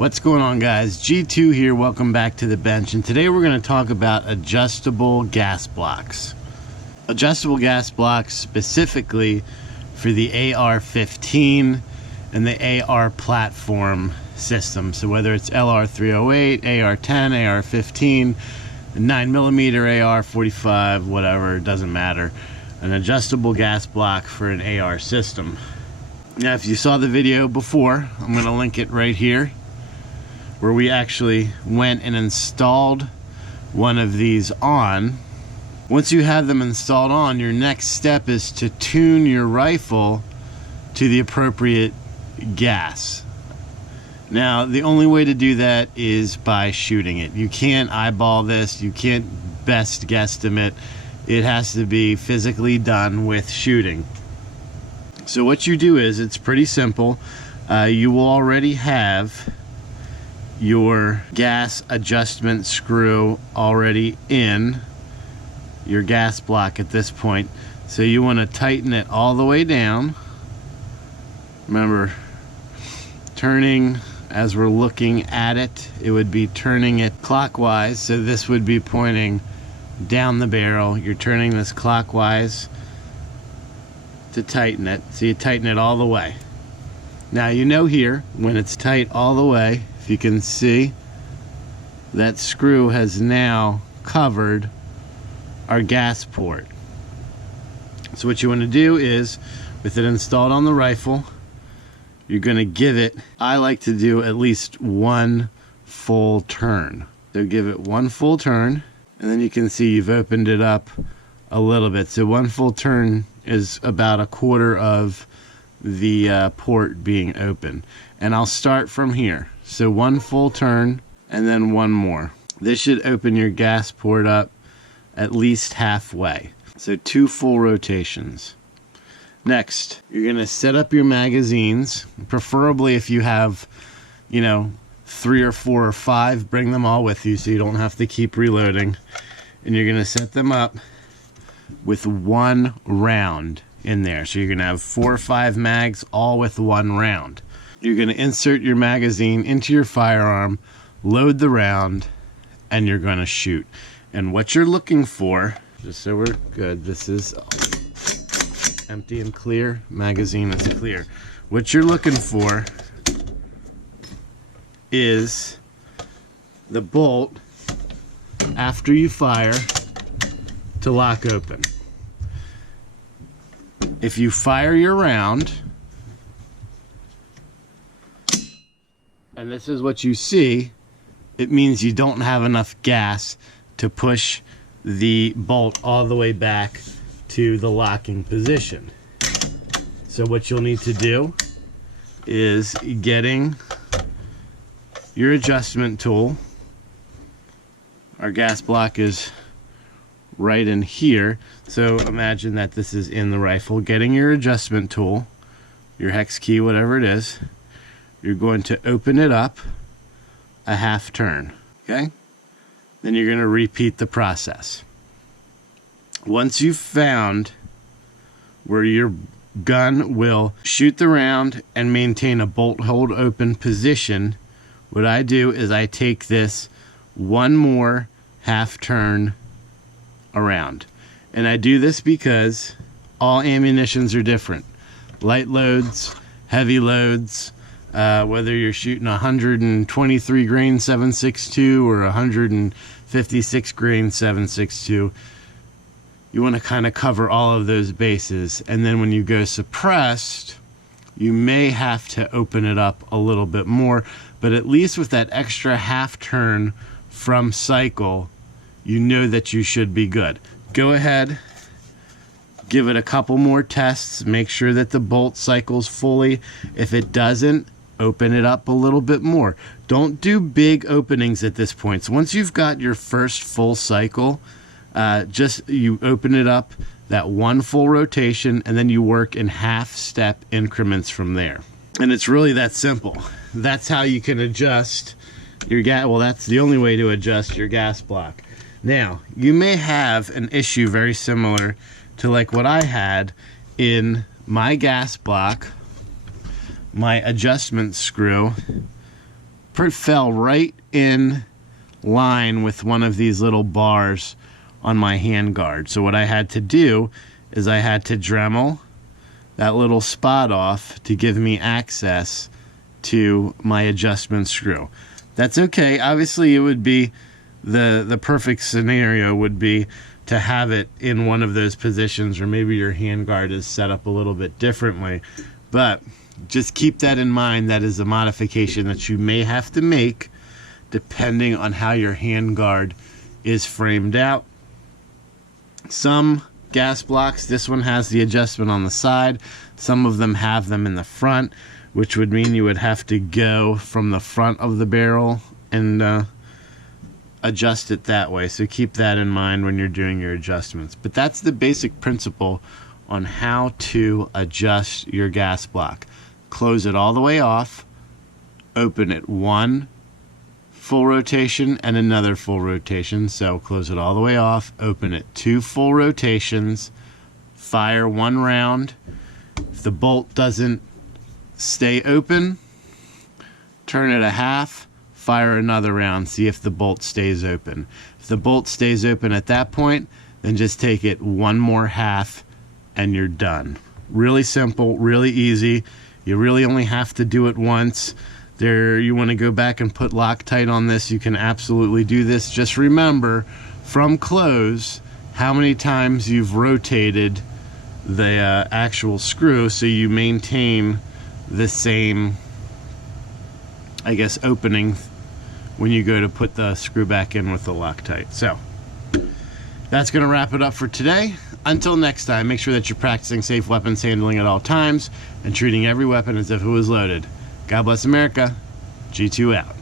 What's going on, guys? G2 here. Welcome back to the bench, and today we're going to talk about adjustable gas blocks. Adjustable gas blocks specifically for the AR-15 and the AR platform system. So whether it's LR308, AR-10, AR-15, 9mm, AR-45, whatever, it doesn't matter. An adjustable gas block for an AR system. Now, if you saw the video before, I'm going to link it right here, where we actually went and installed one of these on. Once you have them installed on, your next step is to tune your rifle to the appropriate gas. Now, the only way to do that is by shooting it. You can't eyeball this, you can't best guesstimate. It has to be physically done with shooting. So what you do is, it's pretty simple. You will already have your gas adjustment screw already in your gas block at this point. So you want to tighten it all the way down. Remember, turning as we're looking at it, it would be turning it clockwise. So this would be pointing down the barrel. You're turning this clockwise to tighten it. So you tighten it all the way. Now you know here, when it's tight all the way, if you can see, that screw has now covered our gas port. So what you want to do is, with it installed on the rifle, you're going to give it, I like to do at least one full turn. So give it one full turn, and then you can see you've opened it up a little bit. So one full turn is about a quarter of the port being open. And I'll start from here. So one full turn and then one more. This should open your gas port up at least halfway. So 2 full rotations. Next, you're gonna set up your magazines. Preferably if you have, 3 or 4 or 5, bring them all with you so you don't have to keep reloading. And you're gonna set them up with 1 round in there. So you're gonna have 4 or 5 mags all with 1 round. You're gonna insert your magazine into your firearm, load the round, and you're gonna shoot. And what you're looking for, just so we're good, this is empty and clear, magazine is clear. What you're looking for is the bolt, after you fire, to lock open. If you fire your round, and this is what you see, it means you don't have enough gas to push the bolt all the way back to the locking position. So what you'll need to do is getting your adjustment tool. Our gas block is right in here. So imagine that this is in the rifle. Getting your adjustment tool, your hex key, whatever it is, you're going to open it up a half turn, okay? Then you're going to repeat the process. Once you've found where your gun will shoot the round and maintain a bolt hold open position, what I do is I take this one more half turn around. And I do this because all ammunitions are different. Light loads, heavy loads, whether you're shooting 123 grain 7.62 or 156 grain 7.62, you want to kind of cover all of those bases. And then when you go suppressed, you may have to open it up a little bit more, but at least with that extra half turn from cycle, you know that you should be good. Go ahead, give it a couple more tests, make sure that the bolt cycles fully. If it doesn't, open it up a little bit more. Don't do big openings at this point. So once you've got your first full cycle, just you open it up that one full rotation, and then you work in half step increments from there. And it's really that simple. That's how you can adjust your gas. Well, that's the only way to adjust your gas block. Now, you may have an issue very similar to like what I had in my gas block. My adjustment screw fell right in line with one of these little bars on my hand guard. So what I had to do is I had to Dremel that little spot off to give me access to my adjustment screw. That's okay. Obviously, it would be the perfect scenario would be to have it in one of those positions, or maybe your hand guard is set up a little bit differently. But just keep that in mind. That is a modification that you may have to make depending on how your hand guard is framed out. Some gas blocks, this one has the adjustment on the side. Some of them have them in the front, which would mean you would have to go from the front of the barrel and adjust it that way. So keep that in mind when you're doing your adjustments. But that's the basic principle on how to adjust your gas block. Close it all the way off, open it one full rotation and another full rotation. So close it all the way off, open it 2 full rotations, fire 1 round. If the bolt doesn't stay open, turn it a half, fire another round, see if the bolt stays open. If the bolt stays open at that point, then just take it 1 more half and you're done. Really simple, really easy. You really only have to do it once. You want to go back and put Loctite on this, you can absolutely do this. Just remember from close how many times you've rotated the actual screw, so you maintain the same, I guess, opening when you go to put the screw back in with the Loctite. So that's going to wrap it up for today. Until next time, make sure that you're practicing safe weapons handling at all times and treating every weapon as if it was loaded. God bless America. G2 out.